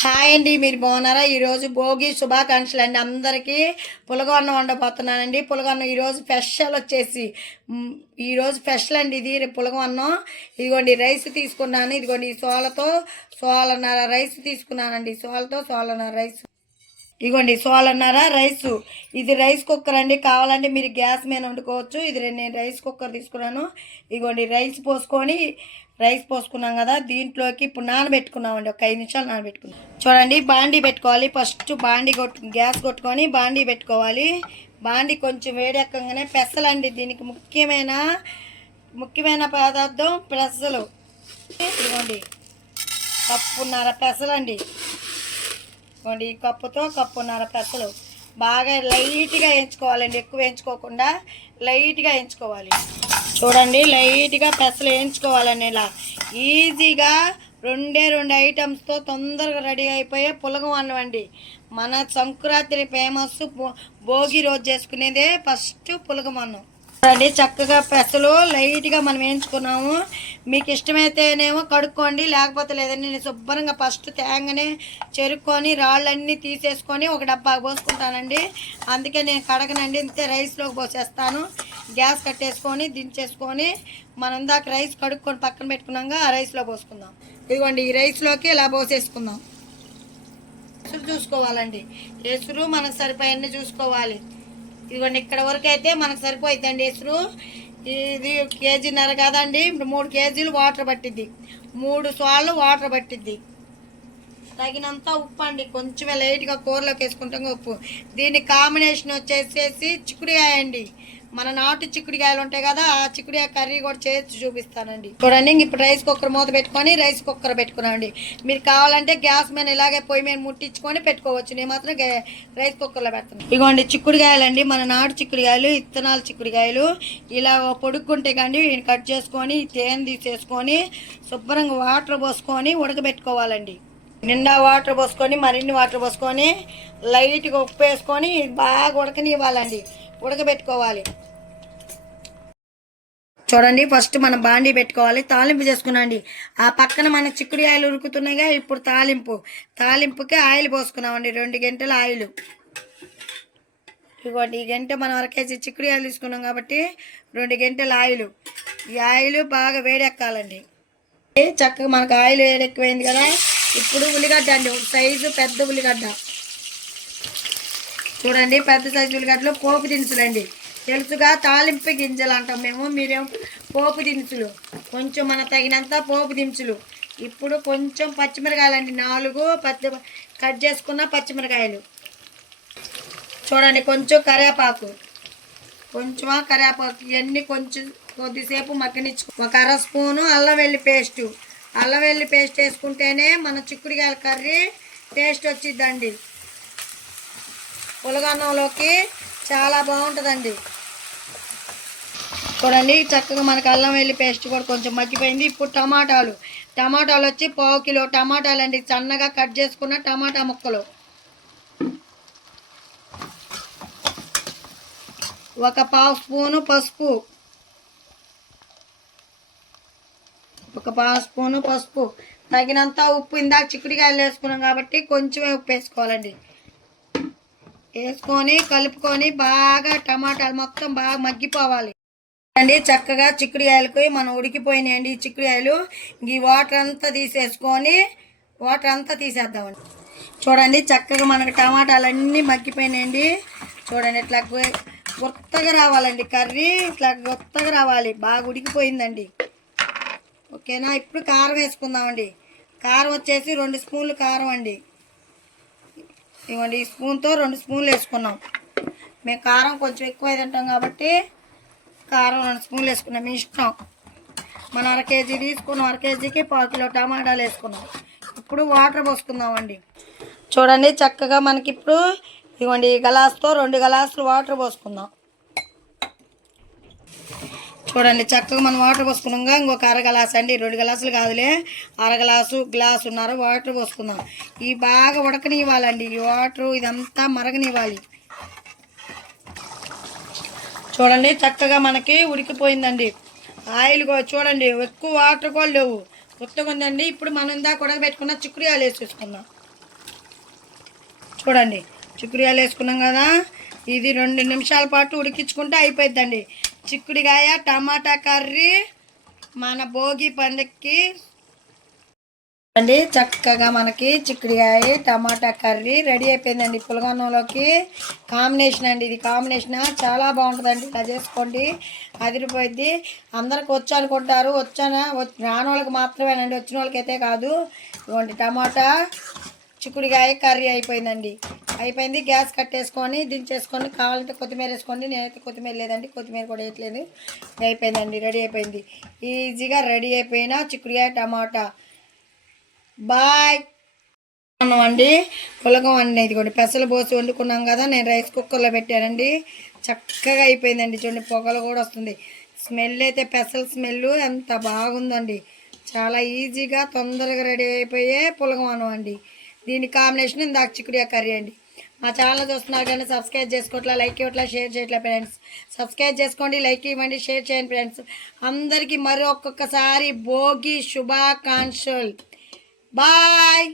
Hi అండి మీరు బాగున్నారా? ఈరోజు భోగి శుభాకాంక్షలు అండి అందరికీ. పులగన్నం వండబోతున్నానండి. పులగన్నం ఈరోజు స్పెషల్ వచ్చేసి ఈరోజు స్పెషల్ అండి ఇది పులగన్నం. ఇదిగోండి రైస్ తీసుకున్నాను. ఇదిగోండి సోలతో సోలన్నర రైస్ తీసుకున్నానండి. సోలతో సోలన్నర రైస్. ఇదిగోండి సోలన్నర? రైస్. ఇది రైస్ కుక్కర్ అండి. కావాలంటే మీరు గ్యాస్ మీద వండుకోవచ్చు. ఇది నేను రైస్ కుక్కర్ తీసుకున్నాను. ఇదిగోండి రైస్ పోసుకొని రైస్ పోసుకున్నాం కదా దీంట్లోకి ఇప్పుడు నానబెట్టుకున్నామండి. ఒక ఐదు నిమిషాలు నానబెట్టుకున్నాం. చూడండి బాండీ పెట్టుకోవాలి. ఫస్ట్ బాండీ కొట్టు గ్యాస్ కొట్టుకొని బాండీ పెట్టుకోవాలి. బాండీ కొంచెం వేడెక్కగానే పెసలండి దీనికి. ముఖ్యమైన ముఖ్యమైన పదార్థం పెసలు. ఇదిగోండి కప్పున్నర పెసలండి. ఇదిగోండి ఈ కప్పుతో కప్పున్నర పెసలు బాగా లైట్గా వేయించుకోవాలండి. ఎక్కువ వేయించుకోకుండా లైట్గా వేయించుకోవాలి. చూడండి లైట్గా పెసలు వేయించుకోవాలండి ఇలా. ఈజీగా రెండే రెండు ఐటమ్స్తో తొందరగా రెడీ అయిపోయే పులగం అన్నం అండి. మన సంక్రాంతి ఫేమస్ భోగి రోజు చేసుకునేదే ఫస్ట్ పులగం అన్నం. అండి చక్కగా పెసలు లైట్గా మనం వేయించుకున్నాము. మీకు ఇష్టమైతేనేమో కడుక్కోండి లేకపోతే లేదండి నేను శుభ్రంగా ఫస్ట్ తేంగానే చెరుక్కొని రాళ్ళన్నీ తీసేసుకొని ఒక డబ్బా పోసుకుంటానండి. అందుకే నేను కడగనండి ఇంతే రైస్లోకి పోసేస్తాను. గ్యాస్ కట్టేసుకొని దించేసుకొని మనం దాకా రైస్ కడుక్కొని పక్కన పెట్టుకున్నాక ఆ రైస్లో పోసుకుందాం. ఇదిగోండి ఈ రైస్లోకి ఇలా పోసేసుకుందాం. ఎసురు చూసుకోవాలండి. ఎసురు మనకు సరిపోయన్నీ చూసుకోవాలి. ఇదిగోండి ఇక్కడ వరకు అయితే మనకు సరిపోయిద్దండి ఇసురు. ఇది కేజీన్నర కాదండి మూడు కేజీలు వాటర్ పట్టిద్ది. మూడు సార్లు వాటర్ పట్టిద్ది. తగినంత ఉప్పు అండి కొంచెమే లైట్గా కూరలోకి వేసుకుంటాం ఉప్పు. దీని కాంబినేషన్ వచ్చేసేసి చిక్కుడుకాయ అండి. మన నాటు చిక్కుడుకాయలు ఉంటాయి కదా ఆ చిక్కుడుకాయ కర్రీ కూడా చేసి చూపిస్తానండి. చూడండి ఇప్పుడు రైస్ కుక్కర్ మూత పెట్టుకొని రైస్ కుక్కర్ పెట్టుకున్నాండి మీరు కావాలంటే గ్యాస్ మీద ఇలాగే పొయ్యి మీద ముట్టించుకొని పెట్టుకోవచ్చు. నేను మాత్రం గే- రైస్ కుక్కర్లో పెడతాను. ఇగోండి చిక్కుడుకాయలండి మన నాటు చిక్కుడుకాయలు ఇత్తనాలు చిక్కుడుకాయలు. ఇలా పొడుక్కుంటే కానీ వీటిని కట్ చేసుకొని తేనె తీసేసుకొని శుభ్రంగా వాటర్ పోసుకొని ఉడకబెట్టుకోవాలండి. నిండా వాటర్ పోసుకొని మరిన్ని వాటర్ పోసుకొని లైట్గా ఉప్పు వేసుకొని బాగా ఉడకనివ్వాలండి. ఉడకబెట్టుకోవాలి. చూడండి ఫస్ట్ మనం బాండీ పెట్టుకోవాలి తాలింపు చేసుకున్నాండి ఆ పక్కన మన చిక్కుడు ఆయిల్ ఉరుకుతున్నాయిగా ఇప్పుడు తాలింపు. తాలింపుకి ఆయిల్ పోసుకున్నామండి రెండు గంటల ఆయిల్. ఇదిగోండి ఈ గంట మనం అరకేసి చిక్కుడు ఆయిల్ తీసుకున్నాం కాబట్టి రెండు గంటల ఆయిల్. ఈ ఆయిల్ బాగా వేడెక్కాలండి. చక్కగా మనకు ఆయిల్ వేడెక్కువైంది కదా ఇప్పుడు ఉల్లిగడ్డ అండి సైజు పెద్ద ఉల్లిగడ్డ. చూడండి పెద్ద సైజు ఉల్లిగడ్డలు పోపు దినుసులు తెలుసుగా తాలింపు గింజలు అంటాం మేము. మీరేం పోపు దినుసులు. కొంచెం మన తగినంత పోపు దినుసులు. ఇప్పుడు కొంచెం పచ్చిమిరకాయలండి. నాలుగు పచ్చి కట్ చేసుకున్న పచ్చిమిరకాయలు. చూడండి కొంచెం కరివేపాకు. కొంచెం కరివేపాకు. ఇవన్నీ కొంచెం కొద్దిసేపు మగ్గనిచ్చు ఒక అర స్పూను అల్లం వెల్లి పేస్టు. అల్లం వెల్లి పేస్ట్ వేసుకుంటేనే మన చిక్కుడుకాయల కర్రీ టేస్ట్ వచ్చిద్దండి. పులగన్నంలోకి చాలా బాగుంటుందండి. చూడండి చక్కగా మనకు అల్లం వెల్లి పేస్ట్ కూడా కొంచెం మగ్గిపోయింది. ఇప్పుడు టమాటాలు. టమాటాలు వచ్చి పావు కిలో. టమాటాలు అండి సన్నగా కట్ చేసుకున్న టమాటా ముక్కలు. ఒక పావు స్పూను పసుపు. ఒక పావు స్పూను పసుపు. తగినంత ఉప్పు. ఇందాక చిక్కుడుకాయలు వేసుకున్నాం కాబట్టి కొంచెమే ఉప్పు వేసుకోవాలండి. వేసుకొని కలుపుకొని బాగా టమాటాలు మొత్తం బాగా మగ్గిపోవాలి. అండి చక్కగా చిక్కుడుకాయలకు మనం ఉడికిపోయినాయండి ఈ చిక్కుడుకాయలు ఈ వాటర్ అంతా తీసేసుకొని వాటర్ అంతా తీసేద్దామండి. చూడండి చక్కగా మనకు టమాటాలన్నీ మగ్గిపోయినాయండి. చూడండి ఇట్లా గు- గుత్తగా రావాలండి కర్రీ. ఇట్లా గుత్తగా రావాలి. బాగా ఉడికిపోయిందండి. ఓకేనా? ఇప్పుడు కారం వేసుకుందామండి. కారం వచ్చేసి రెండు స్పూన్లు కారం అండి. ఇవ్వండి ఈ స్పూన్తో రెండు స్పూన్లు వేసుకున్నాం. మేము కారం కొంచెం ఎక్కువ తింటాం కాబట్టి కారం రెండు స్పూన్లు వేసుకున్నాం. మీ ఇష్టం. మనం అర కేజీ తీసుకున్నాం. అర కేజీకి పావు కిలో టమాటాలు వేసుకున్నాం. ఇప్పుడు వాటర్ పోసుకుందామండి. చూడండి చక్కగా మనకి ఇప్పుడు ఇవ్వండి ఈ గలాస్తో రెండు గలాసులు వాటర్ పోసుకుందాం. చూడండి చక్కగా మనం వాటర్ పోసుకున్నాం. ఇంకొక అర గ్లాస్ అండి. రెండు గ్లాసులు కాదులే. అర గ్లాసు గ్లాసున్నర వాటర్ పోసుకుందాం. ఈ బాగా ఉడకనివ్వాలండి. ఈ వాటర్ ఇదంతా మరగనివ్వాలి. చూడండి చక్కగా మనకి ఉడికిపోయిందండి. ఆయిల్ కూడా చూడండి ఎక్కువ వాటర్ కూడా లేవు. కొత్తగా ఉందండి. ఇప్పుడు మనం ఇందాక ఉడకబెట్టుకున్న చిక్కుడుకాయలు వేసేసుకుందాం. చూడండి చిక్కుడుకాయలు వేసుకున్నాం కదా. ఇది రెండు నిమిషాల పాటు ఉడికించుకుంటే అయిపోయిందండి చిక్కుడుకాయ టమాటా కర్రీ మన భోగి పండుగకి అండి చక్కగా మనకి చిక్కుడుకాయ టమాటా కర్రీ రెడీ అయిపోయిందండి పులగన్నంలోకి. కాంబినేషన్ అండి ఇది. కాంబినేషన్ చాలా బాగుంటుందండి. ఇలా చేసుకోండి. అదిరిపోయింది అందరికి వచ్చు అనుకుంటారు. వచ్చానా? వచ్- రాని వాళ్ళకి మాత్రమేనండి. వచ్చిన వాళ్ళకైతే కాదు. ఇవ్వండి టమాటా చిక్కుడుకాయ కర్రీ అయిపోయిందండి. అయిపోయింది. గ్యాస్ కట్టేసుకొని దించేసుకొని కావాలంటే కొత్తిమీర వేసుకోండి. నేనైతే కొత్తిమీర లేదండి. కొత్తిమీర కూడా వేయట్లేదు. అయిపోయిందండి. రెడీ అయిపోయింది. ఈజీగా రెడీ అయిపోయిన చిక్కుడుకాయ టమాటా. బాయ్. అండి పులకం అండి ఇదిగోండి. పెసలు పోసి వండుకున్నాం కదా నేను రైస్ కుక్కర్లో పెట్టానండి. చక్కగా అయిపోయిందండి చూడండి పొగలు కూడా వస్తుంది. స్మెల్ అయితే పెసల స్మెల్ ఎంత బాగుందండి. చాలా ఈజీగా తొందరగా రెడీ అయిపోయే పులగం అండి. దీని కాంబినేషన్ ఇందాక చిక్కుడుగా కర్రీ అండి. మా ఛానల్ చూస్తున్నారు కానీ సబ్స్క్రైబ్ చేసుకోవట్లా లైక్ ఇవ్వట్లా షేర్ చేయట్లే ఫ్రెండ్స్. సబ్స్క్రైబ్ చేసుకోండి లైక్ ఇవ్వండి షేర్ చేయండి ఫ్రెండ్స్. అందరికీ మరి ఒక్కొక్కసారి భోగి శుభాకాంక్షలు. బాయ్